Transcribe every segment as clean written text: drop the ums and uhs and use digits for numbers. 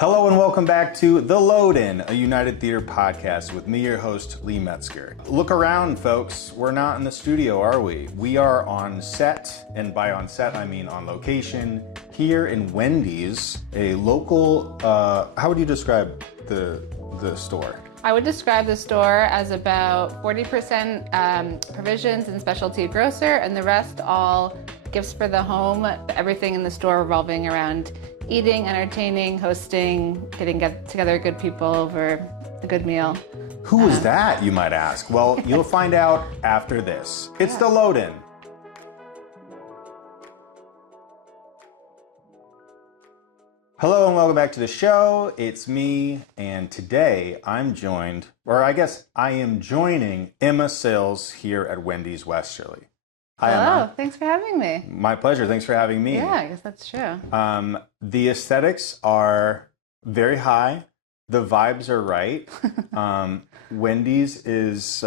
Hello and welcome back to The Load-In, a United Theater podcast with me, your host, Lee Metzger. Look around, folks. We're not in the studio, are we? We are on set, and by on set, I mean on location, here in Windies, a local, how would you describe the store? I would describe the store as about 40% provisions and specialty grocer, and the rest all gifts for the home. Everything in the store revolving around eating, entertaining, hosting, getting together good people over a good meal. Who is that, you might ask? Well, you'll find out after this. It's The Load-In. Hello and welcome back to the show. It's me, and today I'm joined, or I guess I am joining Emma Sills here at Windies Westerly. Hi, Hello, Emma. Thanks for having me. My pleasure. Thanks for having me. Yeah, I guess that's true. The aesthetics are very high. The vibes are right. Windies is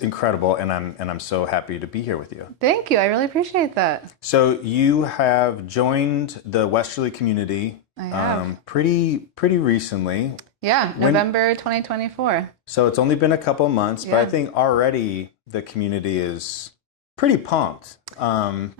incredible, and I'm so happy to be here with you. Thank you. I really appreciate that. So you have joined the Westerly community I have. pretty recently. Yeah, November 2024. So it's only been a couple months, but I Yeah. think already the community is pretty pumped.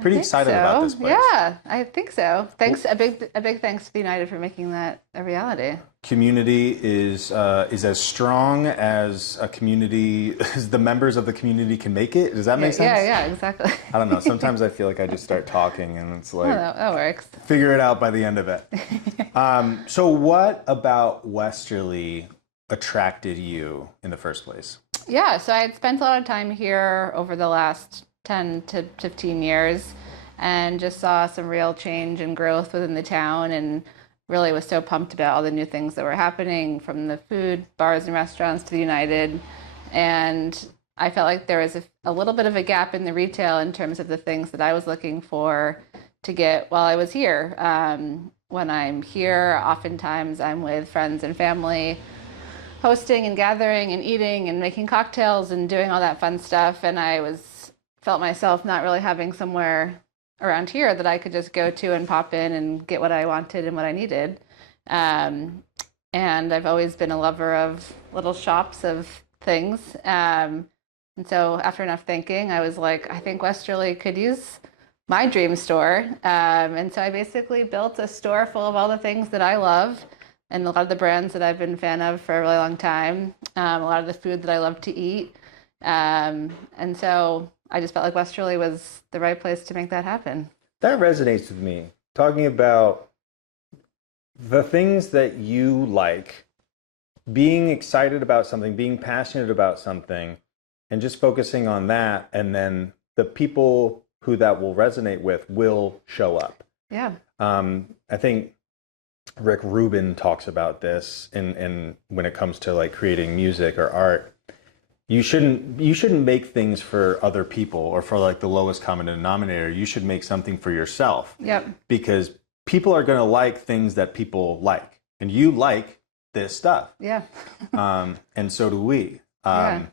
Pretty excited about this place. Yeah, I think so. Thanks, a big thanks to the United for making that a reality. Community is as strong as a community as the members of the community can make it. Does that make sense? Yeah, exactly. I don't know. Sometimes I feel like I just start talking and it's like, that works. figure it out by the end of it. So what about Westerly attracted you in the first place? Yeah, so I had spent a lot of time here over the last 10 to 15 years and just saw some real change and growth within the town, and really was so pumped about all the new things that were happening, from the food, bars and restaurants to the United. And I felt like there was a little bit of a gap in the retail in terms of the things that I was looking for to get while I was here. When I'm here, oftentimes I'm with friends and family, hosting and gathering and eating and making cocktails and doing all that fun stuff. And I felt myself not really having somewhere around here that I could just go to and pop in and get what I wanted and what I needed. And I've always been a lover of little shops of things. And so after enough thinking, I was like, I think Westerly could use my dream store. And so I basically built a store full of all the things that I love and a lot of the brands that I've been a fan of for a really long time, a lot of the food that I love to eat. And so I just felt like Westerly was the right place to make that happen. That resonates with me. Talking about the things that you like, being excited about something, being passionate about something, and just focusing on that, and then the people who that will resonate with will show up. Yeah. I think Rick Rubin talks about this in when it comes to like creating music or art. You shouldn't make things for other people or for like the lowest common denominator. You should make something for yourself. Yep. Because people are going to like things that people like, and you like this stuff. Yeah. And so do we. Yeah.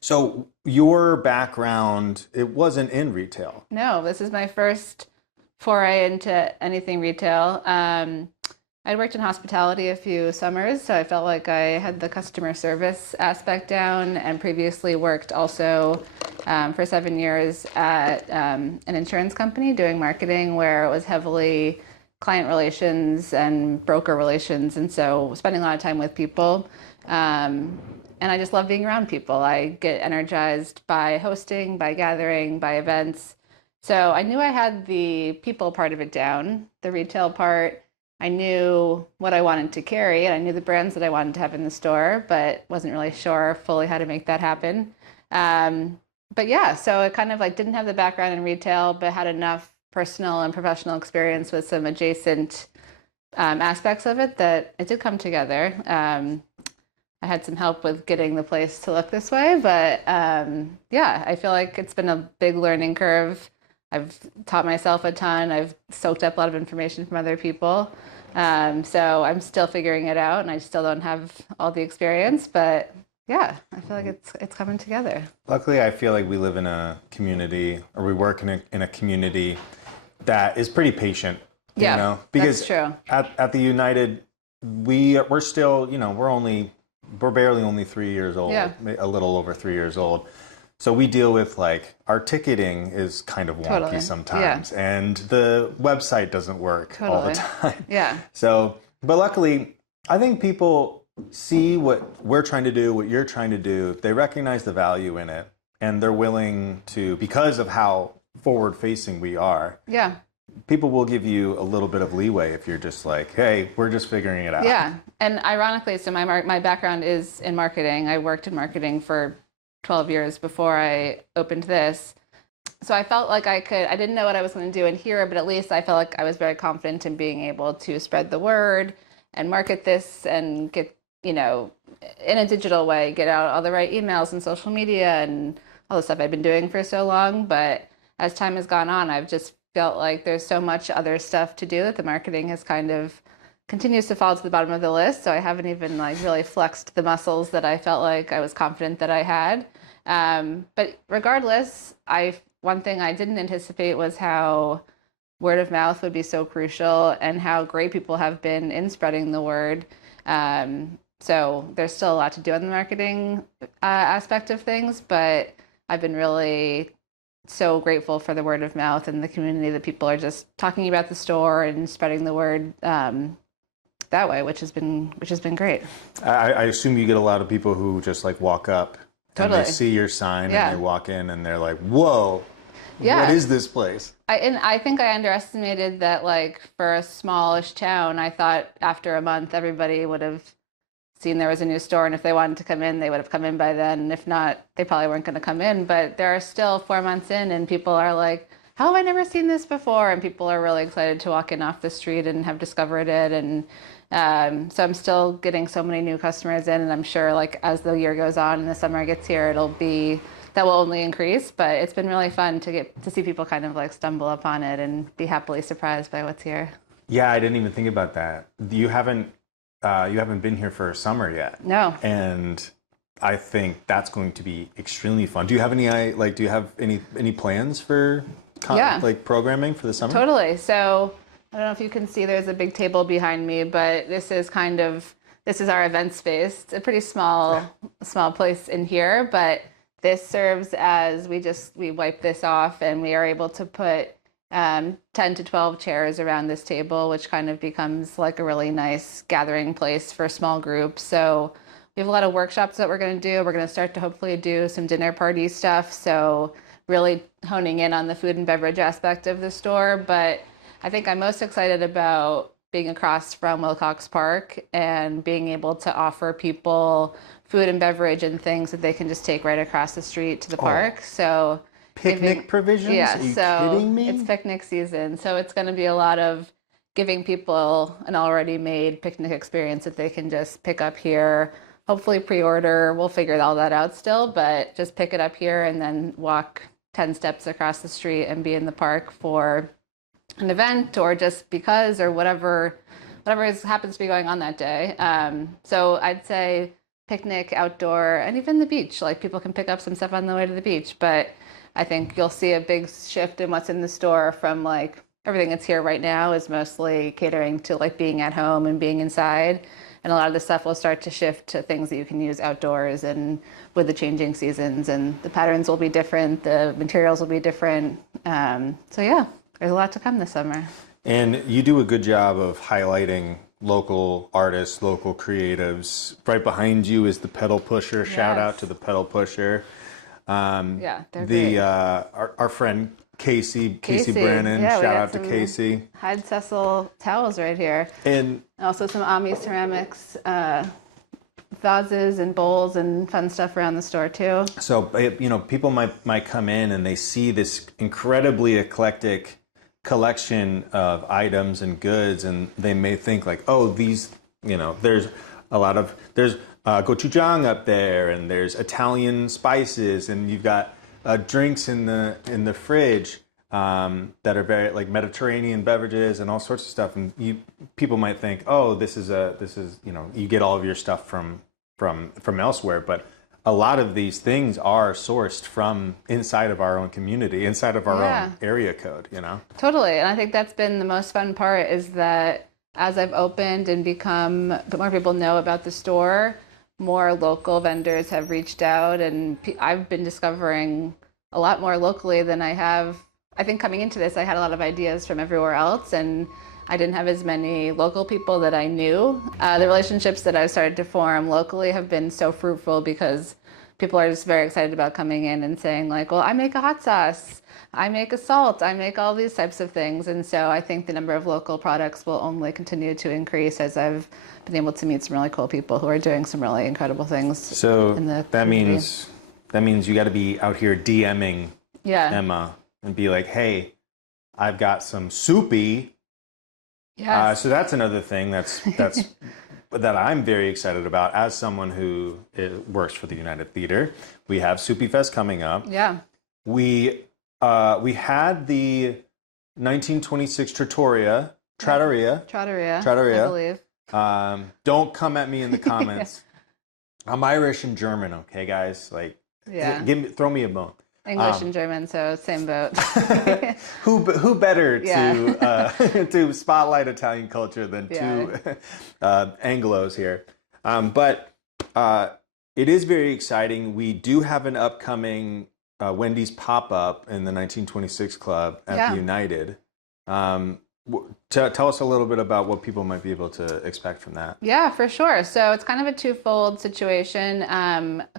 So your background, it wasn't in retail. No, this is my first foray into anything retail. I'd worked in hospitality a few summers, so I felt like I had the customer service aspect down, and previously worked also for 7 years at an insurance company doing marketing, where it was heavily client relations and broker relations, and so spending a lot of time with people. And I just love being around people. I get energized by hosting, by gathering, by events. So I knew I had the people part of it down. The retail part, I knew what I wanted to carry, and I knew the brands that I wanted to have in the store, but wasn't really sure fully how to make that happen. But yeah, so it kind of like didn't have the background in retail, but had enough personal and professional experience with some adjacent aspects of it that it did come together. I had some help with getting the place to look this way, but yeah, I feel like it's been a big learning curve. I've taught myself a ton. I've soaked up a lot of information from other people. So I'm still figuring it out, and I still don't have all the experience, but yeah, I feel like it's coming together. Luckily, I feel like we live in a community, or we work in a community that is pretty patient Yeah, because that's true. at the United, we're still, we're barely only 3 years old, Yeah. a little over 3 years old. So we deal with like our ticketing is kind of wonky Totally. sometimes, and the website doesn't work all the Totally. time. Yeah. So, but luckily, I think people see what we're trying to do, what you're trying to do. They recognize the value in it, and they're willing to, because of how forward-facing we are. Yeah. People will give you a little bit of leeway if you're just like, hey, we're just figuring it out. Yeah. And ironically, so my background is in marketing. I worked in marketing for 12 years before I opened this. So I felt like I didn't know what I was going to do in here, but at least I felt like I was very confident in being able to spread the word and market this and get, in a digital way, get out all the right emails and social media and all the stuff I've been doing for so long. But as time has gone on, I've just felt like there's so much other stuff to do that the marketing has kind of continues to fall to the bottom of the list. So I haven't even like really flexed the muscles that I felt like I was confident that I had. But regardless, one thing I didn't anticipate was how word of mouth would be so crucial and how great people have been in spreading the word. So there's still a lot to do on the marketing aspect of things, but I've been really so grateful for the word of mouth and the community that people are just talking about the store and spreading the word that way, which has been great. I assume you get a lot of people who just like walk up Totally. and they see your sign Yeah. and they walk in and they're like, whoa, Yeah. what is this place? I think I underestimated that, like, for a smallish town, I thought after a month everybody would have seen there was a new store, and if they wanted to come in, they would have come in by then. And if not, they probably weren't going to come in. But there are still 4 months in, and people are like, how have I never seen this before? And people are really excited to walk in off the street and have discovered it. And so I'm still getting so many new customers in, and I'm sure, like, as the year goes on and the summer gets here, that will only increase. But it's been really fun to get to see people kind of like stumble upon it and be happily surprised by what's here. Yeah, I didn't even think about that. You haven't been here for summer yet. No. And I think that's going to be extremely fun. Do you have any plans for programming for the summer? Totally. So I don't know if you can see, there's a big table behind me, but this is our event space. It's a pretty small place in here, but this serves as, we wipe this off and we are able to put 10 to 12 chairs around this table, which kind of becomes like a really nice gathering place for small groups. So we have a lot of workshops that we're going to do. We're going to start to hopefully do some dinner party stuff. So really honing in on the food and beverage aspect of the store. But I think I'm most excited about being across from Wilcox Park and being able to offer people food and beverage and things that they can just take right across the street to the park. So picnic provisions? Yeah, Are you kidding me? It's picnic season. So it's going to be a lot of giving people an already made picnic experience that they can just pick up here. Hopefully pre-order. We'll figure all that out still, but just pick it up here and then walk 10 steps across the street and be in the park for an event or just because or whatever happens to be going on that day. So I'd say picnic, outdoor, and even the beach. Like, people can pick up some stuff on the way to the beach, but I think you'll see a big shift in what's in the store from like everything that's here right now is mostly catering to like being at home and being inside. And a lot of the stuff will start to shift to things that you can use outdoors and with the changing seasons, and the patterns will be different. The materials will be different. So yeah, there's a lot to come this summer. And you do a good job of highlighting local artists, local creatives. Right behind you is the pedal pusher. Yes. Shout out to the pedal pusher. They're great. Our friend Casey Brennan. Yeah, shout out to Casey. Hyde Cecil towels right here, and also some Ami ceramics vases and bowls and fun stuff around the store too. So people might come in and they see this incredibly eclectic collection of items and goods, and they may think like, oh, these, there's gochujang up there, and there's Italian spices, and you've got drinks in the fridge that are very like Mediterranean beverages and all sorts of stuff. And people might think, oh, this is you get all of your stuff from elsewhere, but a lot of these things are sourced from inside of our own community, inside of our own area code, you know? Totally. And I think that's been the most fun part, is that as I've opened and but more people know about the store, more local vendors have reached out, and I've been discovering a lot more locally than I have. I think coming into this, I had a lot of ideas from everywhere else, and I didn't have as many local people that I knew. The relationships that I've started to form locally have been so fruitful, because people are just very excited about coming in and saying like, well, I make a hot sauce, I make a salt, I make all these types of things. And so I think the number of local products will only continue to increase as I've been able to meet some really cool people who are doing some really incredible things. So in the that community. means you got to be out here DMing Emma and be like, hey, I've got some Soupy. Yes. So that's another thing that's that I'm very excited about as someone who works for the United Theater. We have SoupyFest coming up. Yeah. We had the 1926 Trattoria, I believe. Don't come at me in the comments. I'm Irish and German, okay, guys? Like, throw me a bone. English and German, so same boat. Who better to to spotlight Italian culture than two Anglos here? But it is very exciting. We do have an upcoming Windies pop-up in the 1926 Club at the United. Tell us a little bit about what people might be able to expect from that. Yeah, for sure. So it's kind of a twofold situation.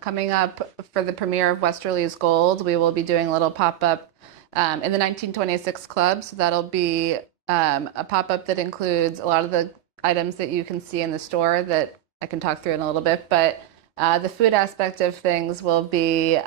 Coming up for the premiere of Westerly's Gold, we will be doing a little pop-up in the 1926 Club. So that'll be a pop-up that includes a lot of the items that you can see in the store that I can talk through in a little bit. But the food aspect of things will be...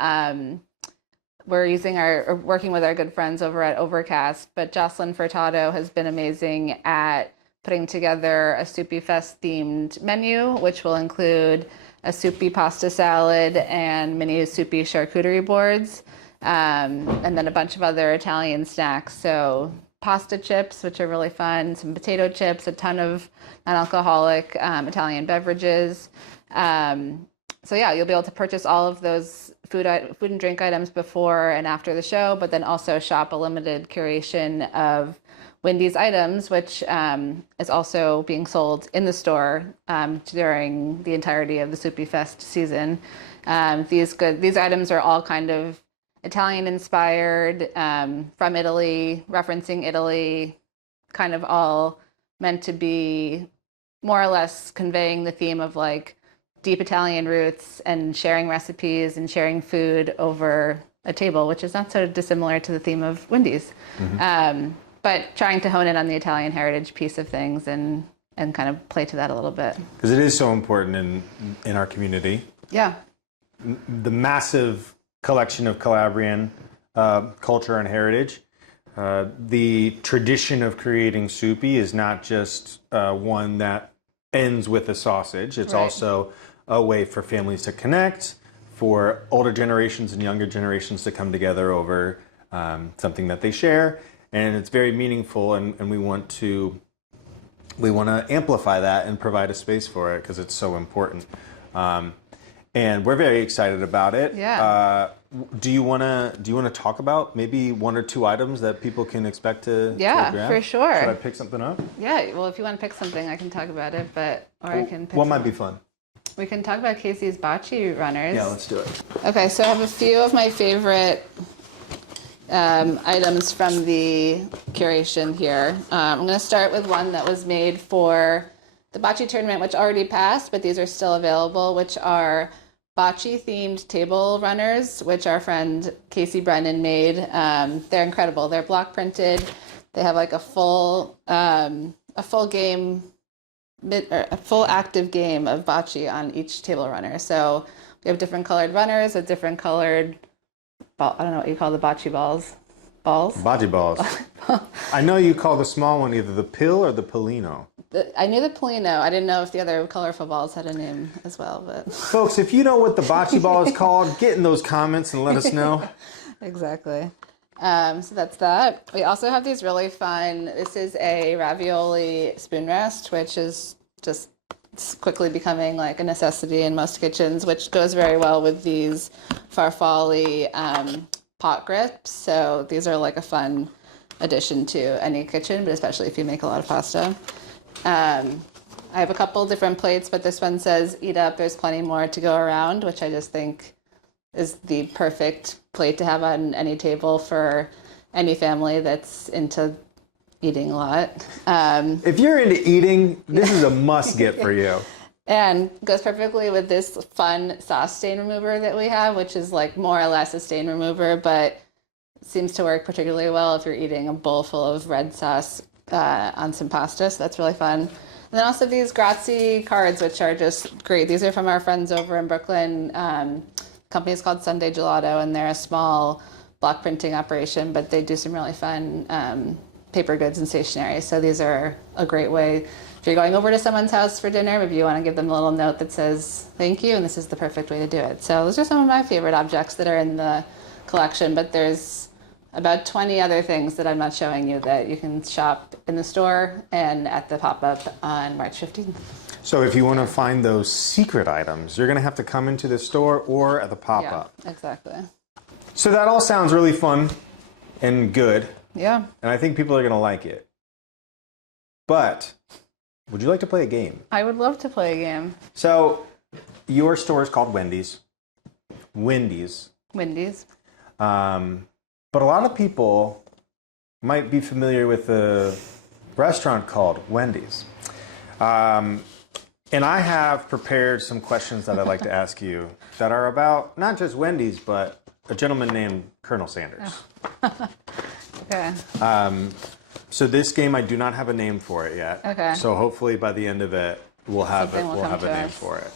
we're working with our good friends over at Overcast, but Jocelyn Furtado has been amazing at putting together a SoupyFest themed menu, which will include a Soupy pasta salad and mini Soupy charcuterie boards, and then a bunch of other Italian snacks. So pasta chips, which are really fun, some potato chips, a ton of non-alcoholic Italian beverages. So yeah, you'll be able to purchase all of those food and drink items before and after the show, but then also shop a limited curation of Windies items, which is also being sold in the store during the entirety of the SoupyFest season. These items are all kind of Italian inspired, from Italy, referencing Italy, kind of all meant to be more or less conveying the theme of like deep Italian roots and sharing recipes and sharing food over a table, which is not so dissimilar to the theme of Windies. Mm-hmm. But trying to hone in on the Italian heritage piece of things and kind of play to that a little bit. Because it is so important in our community. Yeah. The massive collection of Calabrian culture and heritage. The tradition of creating Soupy is not just one that ends with a sausage. It's also a way for families to connect, for older generations and younger generations to come together over something that they share. And it's very meaningful, and we want to amplify that and provide a space for it because it's so important. And we're very excited about it. Yeah. Do you want to talk about maybe one or two items that people can expect to grab? For sure. Should I pick something up? Yeah, well, if you want to pick something, I can talk about it, I can pick what might be fun? We can talk about Casey's bocce runners. Yeah, let's do it. Okay, so I have a few of my favorite items from the curation here. I'm going to start with one that was made for the bocce tournament, which already passed, but these are still available, which are bocce-themed table runners, which our friend Casey Brennan made. They're incredible. They're block printed. They have like a full game, a full active game of bocce on each table runner. So we have different colored runners with different colored I don't know what you call the bocce balls. Bocce balls. I know you call the small one either the pill or the Polino. I knew the Polino. I didn't know if the other colorful balls had a name as well. But folks, if you know what the bocce ball is called, get in those comments and let us know. Exactly. So that's that. We also have these really fun, this is a ravioli spoon rest, which is just It's quickly becoming like a necessity in most kitchens, which goes very well with these farfalle pot grips. So these are like a fun addition to any kitchen, but especially if you make a lot of pasta. I have a couple different plates, but this one says eat up, there's plenty more to go around, which I just think is the perfect plate to have on any table for any family that's into eating a lot. If you're into eating, this is a must get for you. And goes perfectly with this fun sauce stain remover that we have, which is like more or less a stain remover, but seems to work particularly well if you're eating a bowl full of red sauce on some pasta. So that's really fun. And then also these Grazie cards, which are just great. These are from our friends over in Brooklyn. Company is called Sunday Gelato, and they're a small block printing operation, but they do some really fun paper goods and stationery. So these are a great way if you're going over to someone's house for dinner, maybe you want to give them a little note that says thank you, and this is the perfect way to do it. So those are some of my favorite objects that are in the collection, but there's about 20 other things that I'm not showing you that you can shop in the store and at the pop-up on March 15th. So if you want to find those secret items, you're going to have to come into the store or at the pop-up. Yeah, exactly. So that all sounds really fun and good. Yeah. And I think people are going to like it. But would you like to play a game? I would love to play a game. So your store is called Windies. Windies. But a lot of people might be familiar with a restaurant called Wendy's. And I have prepared some questions that I'd like to ask you that are about not just Wendy's, but a gentleman named Colonel Sanders. Oh. Okay. So this game, I do not have a name for it yet. Okay. So hopefully by the end of it, we'll have a name us. for it.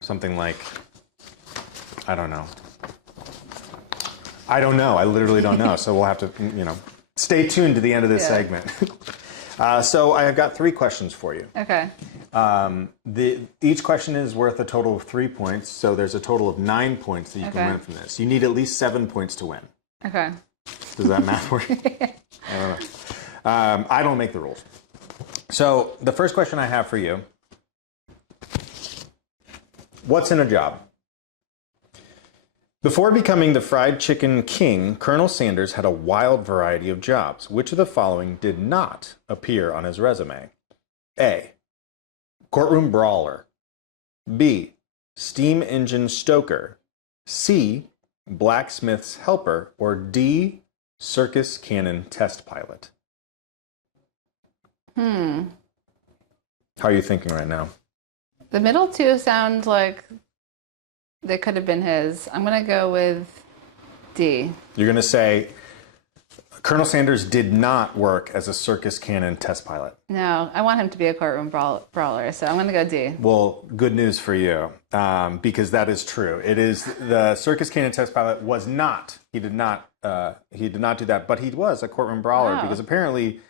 Something like, I don't know. I literally don't know. So we'll have to, stay tuned to the end of this segment. So I have got 3 questions for you. Okay. Each question is worth a total of 3 points. So there's a total of 9 points that you can win from this. You need at least 7 points to win. Okay. Does that math work? I don't know. I don't make the rules. So the first question I have for you, what's in a job? Before becoming the fried chicken king, Colonel Sanders had a wild variety of jobs. Which of the following did not appear on his resume? A, courtroom brawler. B, steam engine stoker. C, blacksmith's helper. Or D, circus cannon test pilot. How are you thinking right now? The middle 2 sound like they could have been his. I'm going to go with D. You're going to say Colonel Sanders did not work as a circus cannon test pilot. No, I want him to be a courtroom brawler, so I'm going to go D. Well, good news for you, because that is true. It is the circus cannon test pilot was not. He did not do that, but he was a courtroom brawler because apparently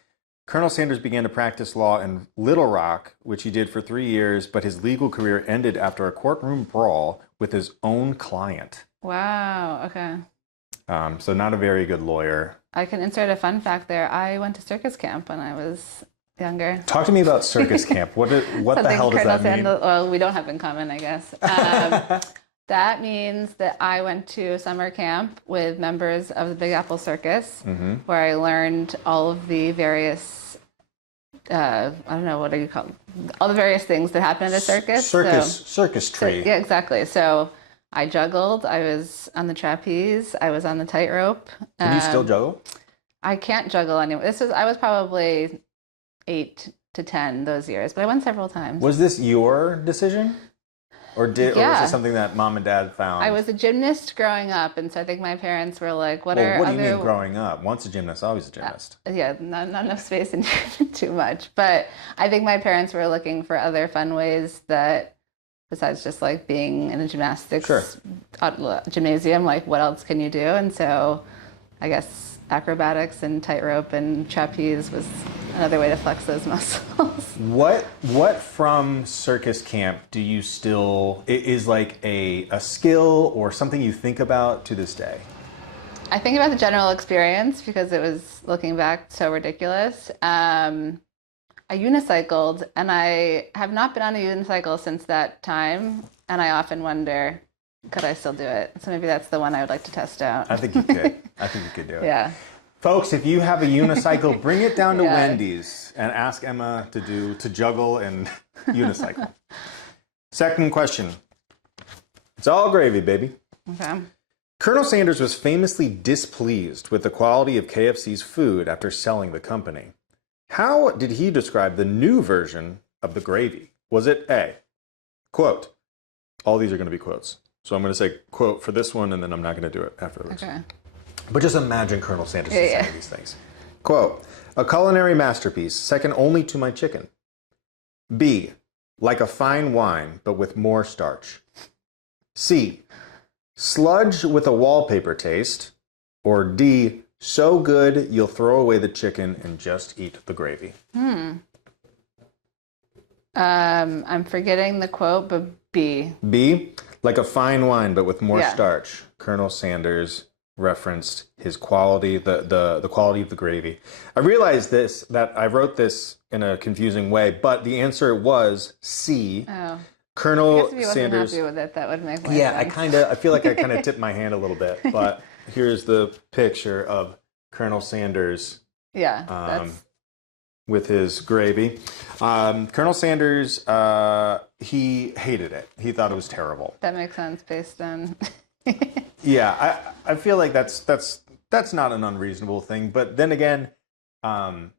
Colonel Sanders began to practice law in Little Rock, which he did for 3 years, but his legal career ended after a courtroom brawl with his own client. Wow, okay. So not a very good lawyer. I can insert a fun fact there. I went to circus camp when I was younger. Talk to me about circus camp. What the hell does that mean? Well, we don't have in common, I guess. That means that I went to summer camp with members of the Big Apple Circus, where I learned all of the various, I don't know, what do you call them? All the various things that happen at a circus. Circus tree. Yeah, exactly. So I juggled. I was on the trapeze. I was on the tightrope. Can you still juggle? I can't juggle anymore. I was probably 8 to 10 those years, but I went several times. Was this your decision? Or was it something that mom and dad found? I was a gymnast growing up, and so I think my parents were like, what do you mean growing up? Once a gymnast, always a gymnast. Yeah, not enough space in too much. But I think my parents were looking for other fun ways that, besides just like being in a gymnastics gymnasium, like what else can you do? And so I guess acrobatics and tightrope and trapeze was another way to flex those muscles. What from circus camp do you still is like a skill or something you think about to this day? I think about the general experience because it was, looking back, so ridiculous. I unicycled, and I have not been on a unicycle since that time. And I often wonder, could I still do it? So maybe that's the one I would like to test out. I think you could. I think you could do it. Yeah. Folks, if you have a unicycle, bring it down to Wendy's and ask Emma to juggle and unicycle. Second question. It's all gravy, baby. Okay. Colonel Sanders was famously displeased with the quality of KFC's food after selling the company. How did he describe the new version of the gravy? Was it A, quote, all these are going to be quotes. So I'm going to say quote for this one, and then I'm not going to do it afterwards. Okay. But just imagine Colonel Sanders saying these things. Quote, a culinary masterpiece, second only to my chicken. B, like a fine wine, but with more starch. C, sludge with a wallpaper taste. Or D, so good you'll throw away the chicken and just eat the gravy. I'm forgetting the quote, but B. B, like a fine wine, but with more starch. Colonel Sanders referenced his quality, the quality of the gravy. I realized that I wrote this in a confusing way, but the answer was C. Oh. Colonel I guess if you wasn't Sanders. happy with it, that would make more Yeah, sense. I feel like I kind of tipped my hand a little bit, but here's the picture of Colonel Sanders. Yeah, that's... with his gravy. Colonel Sanders, he hated it. He thought it was terrible. That makes sense based on... Yeah, I feel like that's not an unreasonable thing. But then again, I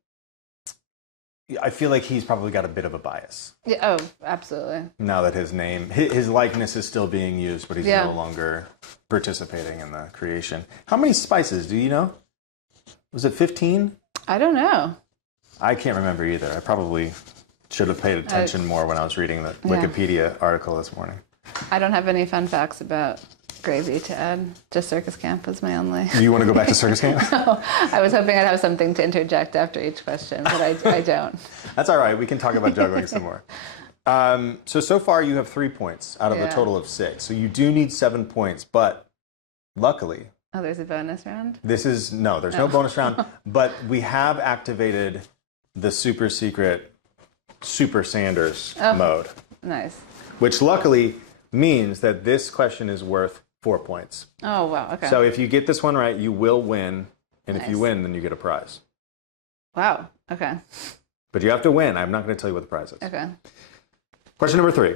feel like he's probably got a bit of a bias. Yeah, oh, absolutely. Now that his likeness is still being used, but he's no longer participating in the creation. How many spices do you know? Was it 15? I don't know. I can't remember either. I probably should have paid attention more when I was reading the Wikipedia article this morning. I don't have any fun facts about gravy to add. Just circus camp was my only... Do you want to go back to circus camp? No, I was hoping I'd have something to interject after each question, but I don't. That's all right. We can talk about juggling some more. So far you have 3 points out of a total of 6. So you do need 7 points, but luckily... Oh, there's a bonus round? There's no bonus round, but we have activated the super secret Super Sanders mode. Nice. Which luckily means that this question is worth 4 points. Oh, wow. Okay. So if you get this one right, you will win. And if you win, then you get a prize. Wow. Okay. But you have to win. I'm not going to tell you what the prize is. Okay. Question number 3.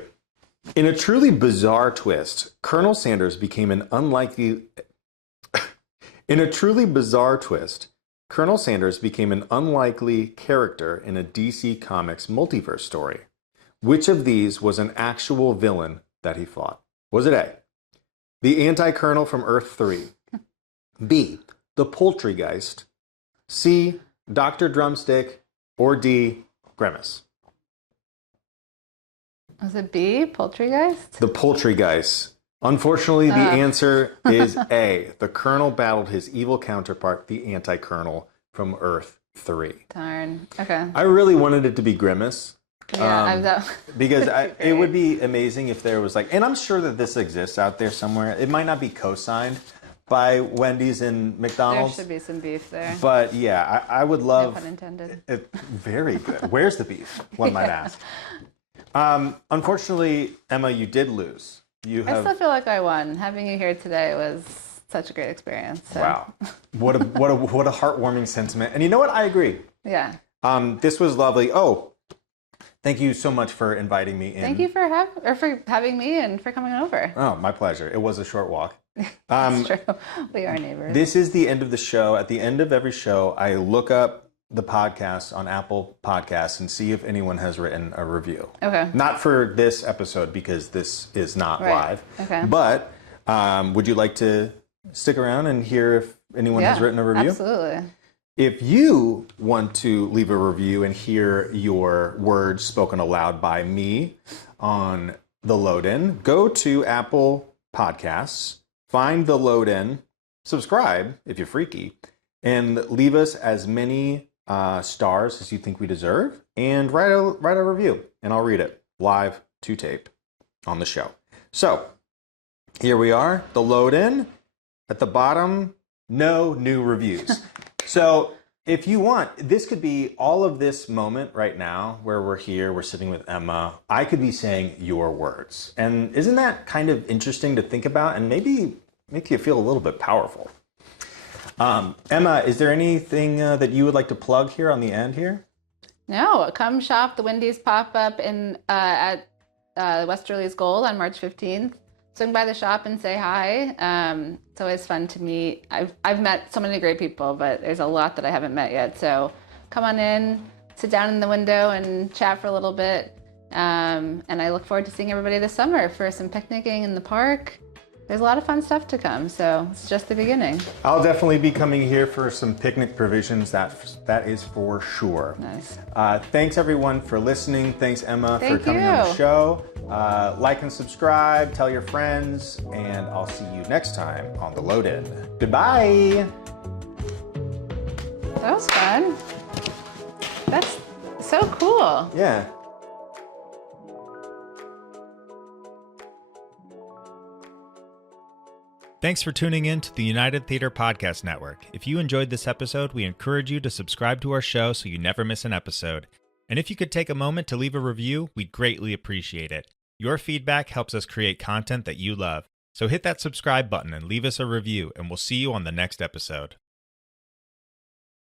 In a truly bizarre twist, Colonel Sanders became an unlikely... In a truly bizarre twist, Colonel Sanders became an unlikely character in a DC Comics multiverse story. Which of these was an actual villain that he fought? Was it A, the anti-colonel from Earth 3, B, the Poultrygeist, C, Dr. Drumstick, or D, Grimace? Was it B, Poultrygeist? The Poultrygeist. Unfortunately, the answer is A. The Colonel battled his evil counterpart, the anti-colonel from Earth 3. Darn. Okay. I really wanted it to be Grimace. Yeah, Because it would be amazing if there was and I'm sure that this exists out there somewhere. It might not be co-signed by Wendy's and McDonald's. There should be some beef there. But yeah, I would love... No pun intended. Very good. Where's the beef, one might ask. Unfortunately, Emma, you did lose. I still feel like I won. Having you here today was such a great experience. So. Wow. What a heartwarming sentiment. And you know what? I agree. Yeah. This was lovely. Oh, thank you so much for inviting me in. Thank you for having me and for coming over. Oh, my pleasure. It was a short walk. That's true. We are neighbors. This is the end of the show. At the end of every show, I look up the podcast on Apple Podcasts and see if anyone has written a review. Okay. Not for this episode because this is not live. Okay. But would you like to stick around and hear if anyone has written a review? Absolutely. If you want to leave a review and hear your words spoken aloud by me on the Load-In, go to Apple Podcasts, find the Load-In, subscribe if you're freaky, and leave us as many stars as you think we deserve, and write a review, and I'll read it live to tape on the show. So here we are, the Load-In. At the bottom, no new reviews. So If you want, this could be all of this moment right now where we're here, we're sitting with Emma. I could be saying your words. And isn't that kind of interesting to think about and maybe make you feel a little bit powerful? Emma, is there anything that you would like to plug here on the end here? No, come shop the Windies pop-up at Westerly's Gold on March 15th. Swing by the shop and say hi. It's always fun to meet. I've met so many great people, but there's a lot that I haven't met yet. So come on in, sit down in the window and chat for a little bit. And I look forward to seeing everybody this summer for some picnicking in the park. There's a lot of fun stuff to come, so it's just the beginning. I'll definitely be coming here for some picnic provisions, that is for sure. Nice. Thanks everyone for listening. Thanks Emma for Thank coming on the you. show. Like and subscribe, tell your friends, and I'll see you next time on The Load In. Goodbye. That was fun. That's so cool. Yeah. Thanks for tuning in to the United Theater Podcast Network. If you enjoyed this episode, we encourage you to subscribe to our show so you never miss an episode. And if you could take a moment to leave a review, we'd greatly appreciate it. Your feedback helps us create content that you love. So hit that subscribe button and leave us a review, and we'll see you on the next episode.